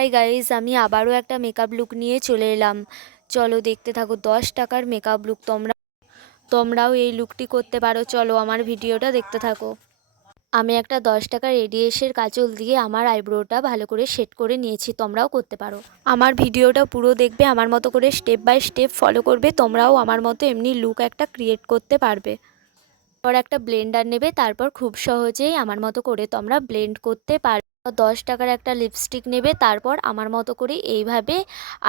Hi guys, আমি আবারও একটা মেকআপ লুক নিয়ে চলে এলাম। চলো দেখতে থাকো। 10 টাকার মেকআপ লুক। তোমরাও এই লুকটি করতে পারো। চলো আমার ভিডিওটা দেখতে থাকো। আমি একটা 10 টাকার রেডিয়েশের কাজল দিয়ে আমার আইব্রোটা ভালো করে সেট করে নিয়েছি। তোমরাও করতে পারো। আমার ভিডিওটা পুরো দেখবে, আমার মতো করে স্টেপ বাই স্টেপ ফলো করবে। তোমরাও আমার মতো এমনি লুক একটা ক্রিয়েট করতে পারবে। তারপর একটা ব্লেন্ডার নেবে, তারপর খুব সহজেই আমার মতো করে তোমরা ব্লেন্ড করতে পারবে। 10 টাকার একটা লিপস্টিক নেবে, তারপর আমার মতো করে এইভাবে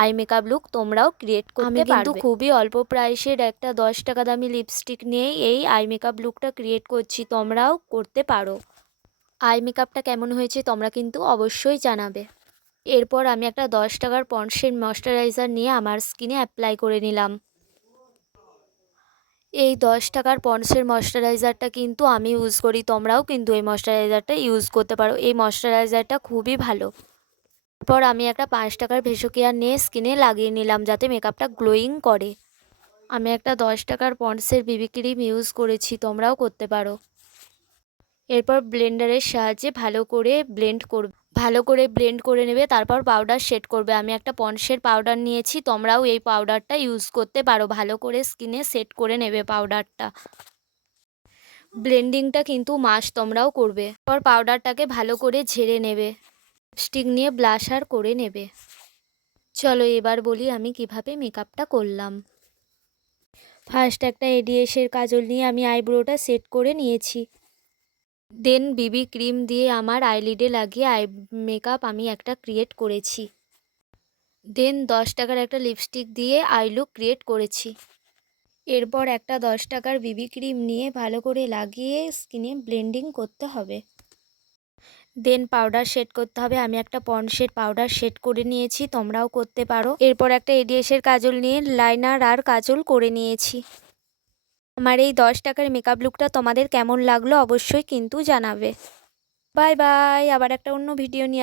আই মেকআপ লুক তোমরাও ক্রিয়েট করতে পারবে। আমি কিন্তু খুবই অল্প প্রাইসের একটা 10 টাকা দামি লিপস্টিক নিয়েই এই আই মেকআপ লুকটা ক্রিয়েট করছি। তোমরাও করতে পারো। আই মেকআপটা কেমন হয়েছে তোমরা কিন্তু অবশ্যই জানাবে। এরপর আমি একটা 10 টাকার পন্ডসের ময়শ্চারাইজার নিয়ে আমার স্কিনে অ্যাপ্লাই করে নিলাম। এই 10 টাকার পন্ডসের ময়শ্চারাইজারটা কিন্তু আমি ইউজ করি। তোমরাও কিন্তু এই ময়শ্চারাইজারটা ইউজ করতে পারো। এই ময়শ্চারাইজারটা খুবই ভালো। তারপর আমি একটা 5 টাকার ভেসো কেয়ার নিয়ে স্কিনে লাগিয়ে নিলাম, যাতে মেকআপটা গ্লোয়িং করে। আমি একটা 10 টাকার পন্ডসের বিবি ক্রিম ইউজ করেছি। তোমরাও করতে পারো। এরপর ব্লেন্ডারের সাহায্যে ভালো করে ব্লেন্ড করে নেবে। তারপর পাউডার শেড করবে। আমি একটা পন্ডসের পাউডার নিয়েছি। তোমরাও এই পাউডারটা ইউজ করতে পারো। ভালো করে স্কিনে সেট করে নেবে পাউডারটা। ব্লেন্ডিংটা কিন্তু মাস্ট তোমরাও করবে। তারপর পাউডারটাকে ভালো করে ঝেড়ে নেবে। লিপস্টিক নিয়ে ব্লাশার করে নেবে। চলো এবার বলি আমি কিভাবে মেকআপটা করলাম। ফার্স্ট একটা এডিএসের কাজল নিয়ে আমি আইব্রোটা সেট করে নিয়েছি। দেন বিবি ক্রিম দিয়ে আমার আইলিডে লাগিয়ে আই মেকআপ আমি একটা ক্রিয়েট করেছি। দেন 10 টাকার একটা লিপস্টিক দিয়ে আই লুক ক্রিয়েট করেছি। এরপর একটা 10 টাকার বিবি ক্রিম নিয়ে ভালো করে লাগিয়ে স্কিনে ব্লেন্ডিং করতে হবে। দেন পাউডার শেড করতে হবে। আমি একটা পন্ডসের পাউডার শেড করে নিয়েছি। তোমরাও করতে পারো। এরপর একটা এডিএসের কাজল নিয়ে লাইনার আর কাজল করে নিয়েছি। আমার এই 10 টাকার মেকআপ লুকটা তোমাদের কেমন লাগলো অবশ্যই কিন্তু জানাবে। Bye bye. আবার একটা অন্য ভিডিও নিয়ে